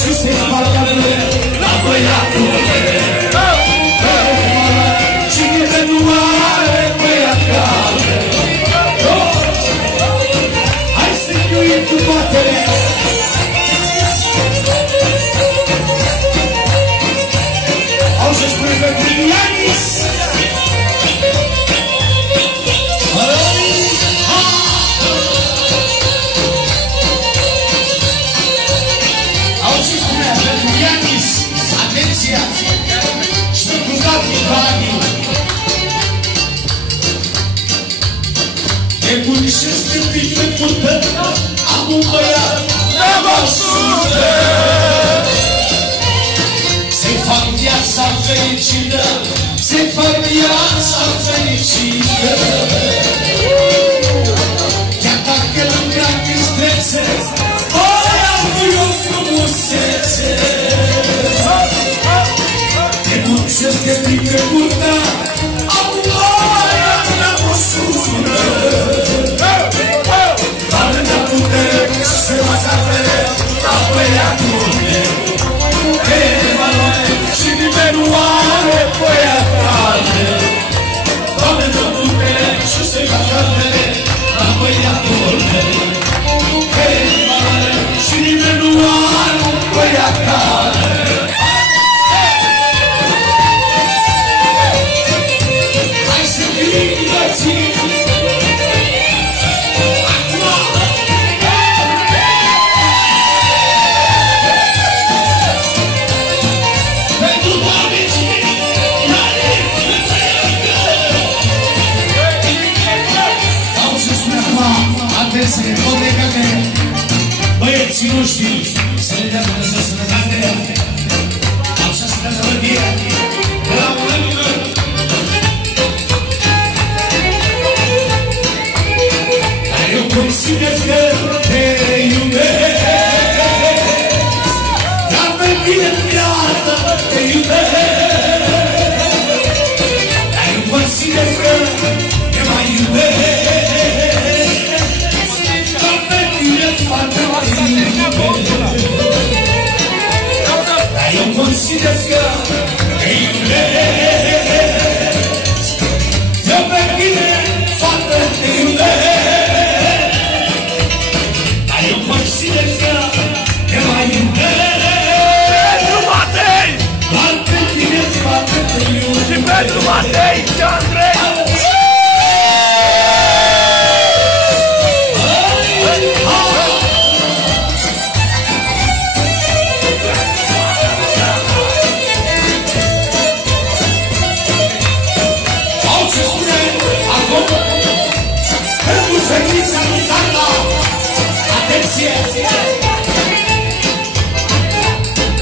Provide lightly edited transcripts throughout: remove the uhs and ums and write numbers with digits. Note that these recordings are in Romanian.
și se facă la băiatul meu. Cine nu are băiat ca meu, hai să-i iuim cu toatele. Au să spune pe Ianis. Au să spune pe Ianis. Atenția! Și pentru Gabi Bani. E bunișesc de pică curtă, am un băiat de mă sute. Se-i fac viața fericită, se-i fac viața fericită. Chiar dacă nu gratis drețe, băiatul e o frumusețe. E bunișesc de pică curtă, am un băiat de mă sute. Se va sapere la băiatul meu. E valoare și nimeni nu are băiatul meu. Doamne, dă putere și se va sapere la băiatul meu. E valoare și nimeni nu are băiatul meu. Hai să gândiți-i. Băieții noștri să le dea Dumnezeu sănătate, așa să dea melodie de la mână. Dar eu consider că te iubesc, dar pe mine în viață te iubesc. Dar eu consider că te mai iubesc. Dar eu consider că te iubesc. Eu pe mine, fată, te iubesc. Dar eu consider că te mai iubesc. Pentru Matei! Doar pe tine, fată, te iubesc. Și pentru Matei și Andrei!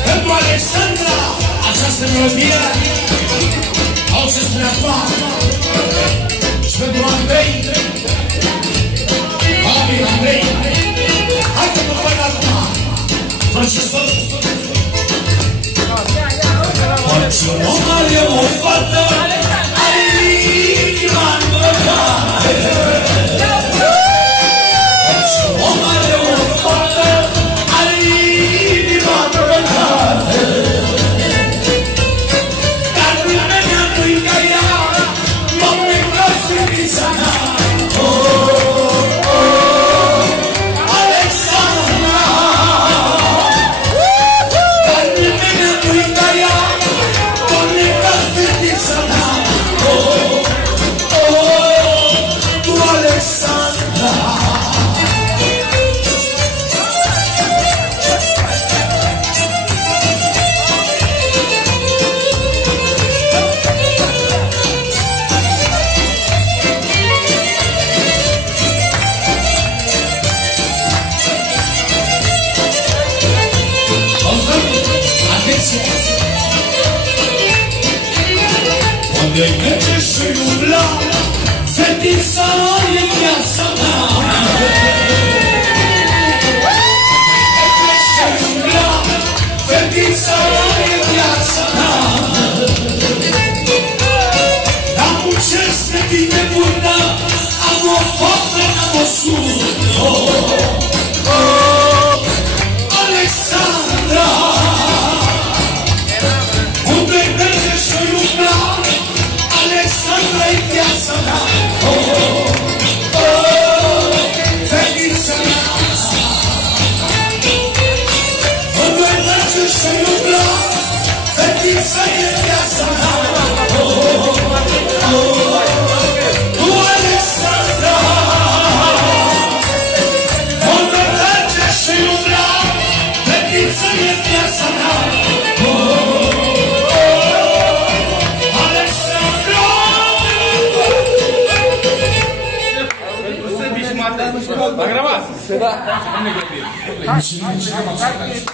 Pentru Alexandra, această melodie, au să spune acum. Și pentru Andrei, Babi Andrei, hai că mă fac acum. Francesor, orice om are o fată, are inima îmbătate. Orice om are o fată, are inima îmbătate. Dar nimeni nu-i ca ea, Doamne, ca fetița mea. Alexandra, dar nimeni nu-i ca ea, Doamne, ca fetița mea. Tu, Alexandra. Unde merge și umbla, fetița e viața mea. Merge și umbla, fetița e viața mea. Dar muncesc pe tine bună, am o foame, am o sună. Alexandra, să e viața mea. Tu, Alexandra, unde merge și umbla, fetiță e viața mea. Alexandra! A gravat? Da.